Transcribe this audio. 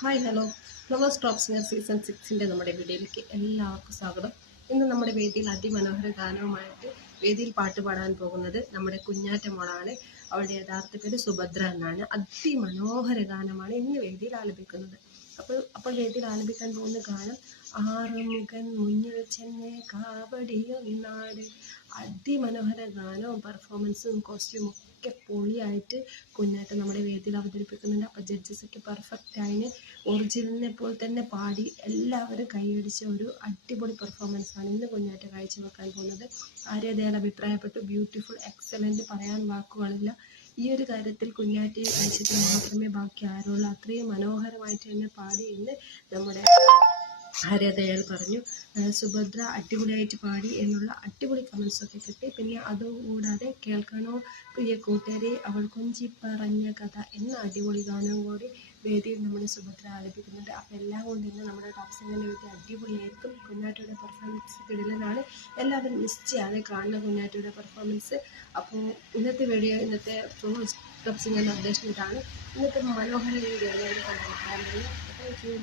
Hi hello Flowers Top Singer season സിക്സിന്റെ നമ്മുടെ വീഡിയോയിലേക്ക് എല്ലാവർക്കും സ്വാഗതം. ഇന്ന് നമ്മുടെ വേദിയിൽ അതിമനോഹര ഗാനവുമായിട്ട് വേദിയിൽ പാട്ട് പാടാൻ പോകുന്നത് നമ്മുടെ കുഞ്ഞാറ്റ മോളാണ്. അവളുടെ യഥാർത്ഥ പേര് സുഭദ്ര എന്നാണ്. അതിമനോഹര ഗാനമാണ് ഇന്ന് വേദിയിൽ ആലപിക്കുന്നത്. അപ്പോൾ അപ്പോൾ വേദിയിൽ ആലപിക്കാൻ പോകുന്ന ഗാനം ആറുമുഖൻ മുന്നിൽ ചെന്ന് കാവടിയൊന്നാട് അതിമനോഹര ഗാനവും പെർഫോമൻസും കോസ്റ്റ്യൂമും ഒക്കെ പൊളിയായിട്ട് കുഞ്ഞായിട്ട് നമ്മുടെ വേദിയിൽ അവതരിപ്പിക്കുന്നുണ്ട്. അപ്പോൾ ജഡ്ജസ് ഒക്കെ പെർഫെക്റ്റ് ആയിന് ഒറിജിനലിനെ പോലെ തന്നെ പാടി എല്ലാവരും കൈയടിച്ച ഒരു അടിപൊളി പെർഫോമൻസ് ആണ് ഇന്ന് കുഞ്ഞാറ്റ കാഴ്ചവെക്കാൻ പോകുന്നത്. ആര്യ ആര്യതയാൽ അഭിപ്രായപ്പെട്ടു ബ്യൂട്ടിഫുൾ എക്സലന്റ് പറയാൻ വാക്കുകളില്ല. ഈ ഒരു കാര്യത്തിൽ കുഞ്ഞാറ്റി കഴിച്ചിട്ട് മാത്രമേ ബാക്കി ആരുള്ളൂ? അത്രയും മനോഹരമായിട്ട് തന്നെ പാടി എന്ന് നമ്മുടെ ആര്യദയാൽ പറഞ്ഞു സുഭദ്ര അടിപൊളിയായിട്ട് പാടി എന്നുള്ള അടിപൊളി കമൻസൊക്കെ കിട്ടി. പിന്നെ അതുകൂടാതെ കേൾക്കണോ പ്രിയ കൂട്ടുകാരെ അവൾ കൊഞ്ചി പറഞ്ഞ കഥ എന്ന അടിപൊളി ഗാനവും കൂടി വേദിയിൽ നമ്മുടെ സുഭദ്ര ആലപിക്കുന്നുണ്ട്. അപ്പം എല്ലാം കൊണ്ട് തന്നെ നമ്മുടെ ടോപ്പ് സിംഗറിന്റെ വേദി അടിപൊളിയായിരിക്കും. കുഞ്ഞാറ്റയുടെ പെർഫോമൻസ് കിടലനാണ് എല്ലാവരും മിസ് ചെയ്യാതെ കാണുന്ന കുഞ്ഞാറ്റയുടെ പെർഫോമൻസ് അപ്പോൾ ഇന്നത്തെ വീഡിയോ ഇന്നത്തെ ടോപ്പ് സിംഗറിന്റെ അപ്ഡേഷൻ ഇതാണ്. ഇന്നത്തെ മനോഹര വീഡിയോ എല്ലാവരും കണ്ടാൽ താങ്ക് യു